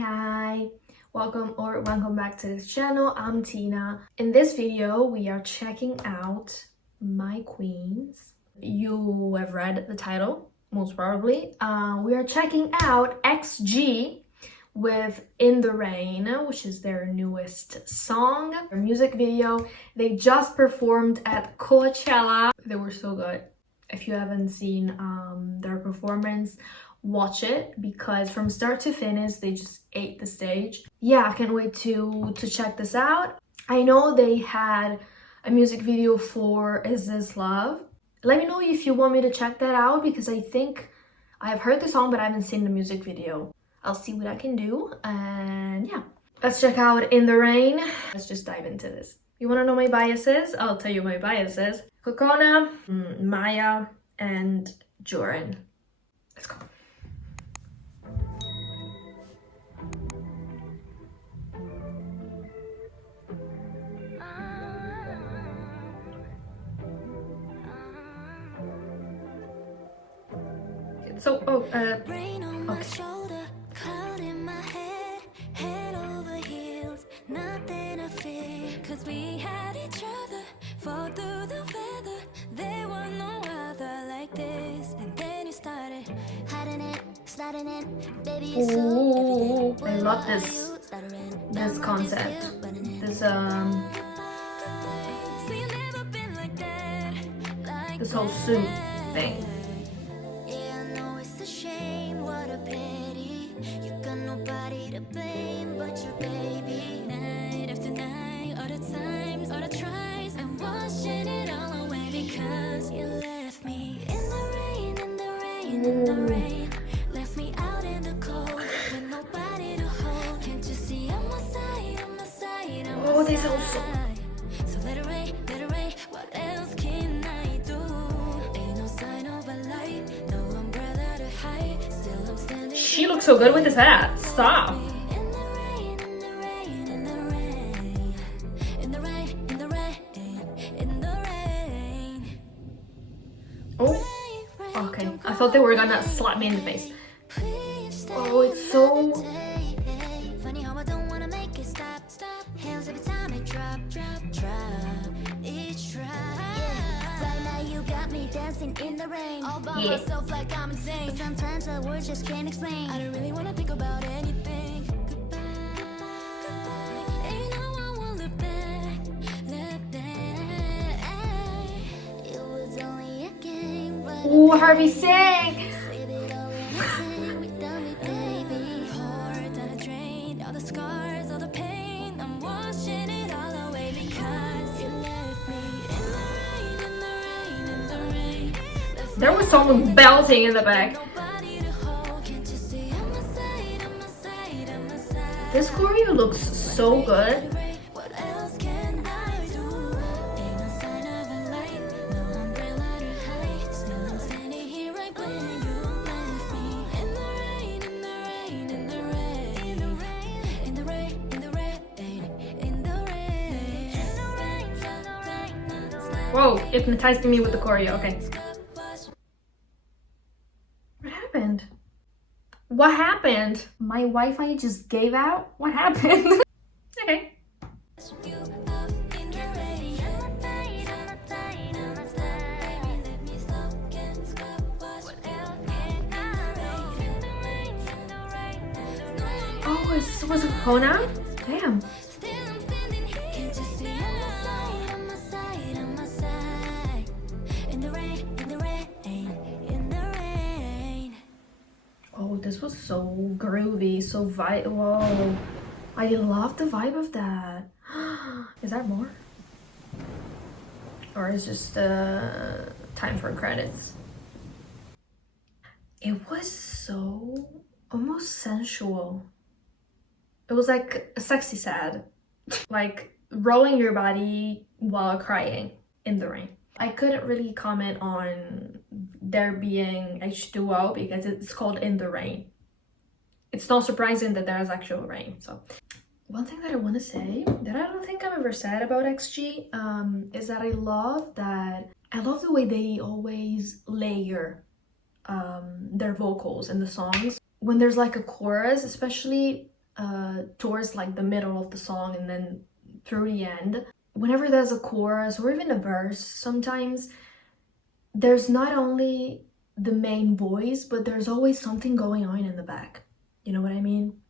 Hi, welcome back to this channel. I'm Tina. In this video we are checking out my queens. You have read the title most probably. We are checking out XG with In the Rain, which is their newest song, their music video. They just performed at Coachella. They were so good. If you haven't seen their performance, watch it, because from start to finish they just ate the stage. Yeah, I can't wait to check this out. I know they had a music video for Is This Love. Let me know if you want me to check that out, because I think I've heard the song but I haven't seen the music video. I'll see what I can do, and yeah, let's check out In the Rain. Let's just dive into this. You want to know my biases? I'll tell you my biases. Kokona, Maya, and Joran. Let's go. So, okay. Nothing to fear, cause we had each other, fall through the weather. There was no other like this. And then you started hiding it, sliding in, baby. Ooh, I love this concept. This whole suit thing. Yeah, I know it's a shame, what a pity. You got nobody to blame but your baby. Night after night, all the times, all the tries, I'm washing it all away because you left me in the rain, in the rain, in the rain. Left me out in the cold with nobody to hold. Can't you see I'm my side, I'm my side, I'm Oh, my they sound side. So let it rain, what else can I do? Ain't no sign of a light, no umbrella to hide. Still I'm standing. She looks so good with this hat. Stop. In the rain, in the rain, in the rain. In the rain, in the rain, in the rain. Oh, okay. I thought they were gonna slap me in the face. Oh, it's so... Funny how I don't wanna make it stop. Hands every time it drop. Each drop. Right now you got me dancing in the rain. All by myself like I'm insane. But sometimes the words just can't explain. I don't really wanna think about anything. Goodbye. And you know I won't look back. It was only a game, but Ooh, Harvey, sing! save it all and we done it, baby. Poured down the drain, all the scars, all the pain. I'm washing it all away because you left me in the rain, in the rain, in the rain. Left There was someone belting in the back. nobody to hold. Can't you see I'm my side, I'm my side, I'm my side. This choreo looks so good. What else can I do? Ain't no sign of a light, no umbrella to hide. Still I'm standing here right when you left me. In the rain, in the rain, in the rain, in the rain, in the rain, in the rain. Whoa, hypnotizing me with the choreo. Okay. What happened? What happened? My Wi-Fi just gave out? What happened? Okay. You up in the rain. Let me soak and scrub wash. What else can I do? In the rain, in the rain. Oh, it was a Kona? Damn. Still I'm standing here. Can't you see I'm my side, I'm my side, I'm my side. In the rain, in the rain, in the rain. Oh, this was so groovy, so whoa. I love the vibe of that. Is that more? Or is just time for credits? It was so almost sensual. It was like a sexy sad. Like rolling your body while crying in the rain. I couldn't really comment on there being H2O because it's called In the Rain. It's not surprising that there's actual rain. So one thing that I want to say that I don't think I've ever said about XG is that I love the way they always layer their vocals in the songs. When there's like a chorus, especially towards like the middle of the song and then through the end. Whenever there's a chorus or even a verse, sometimes there's not only the main voice, but there's always something going on in the back. You know what I mean?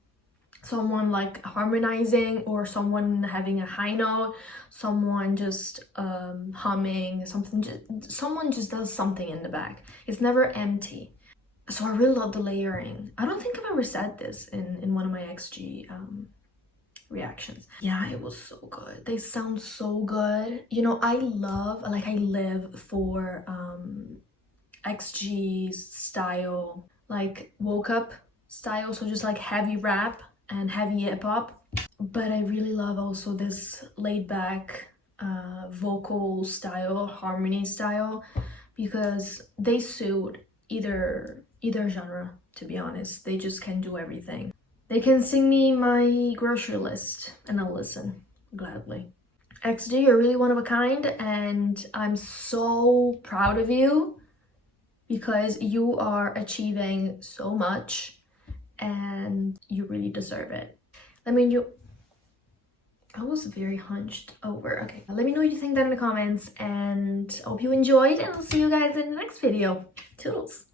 Someone like harmonizing, or someone having a high note, someone just humming, someone just does something in the back. It's never empty. So I really love the layering. I don't think I've ever said this in one of my XG reactions. Yeah, it was so good. They sound so good. You know, I live for XG's style, like woke up style, so just like heavy rap and heavy hip-hop. But I really love also this laid-back vocal style, harmony style, because they suit either genre, to be honest. They just can do everything. They can sing me my grocery list and I'll listen gladly. XD, you're really one of a kind, and I'm so proud of you because you are achieving so much and you really deserve it. I mean, I was very hunched over. Okay, let me know what you think down in the comments, and I hope you enjoyed, and I'll see you guys in the next video. Toodles!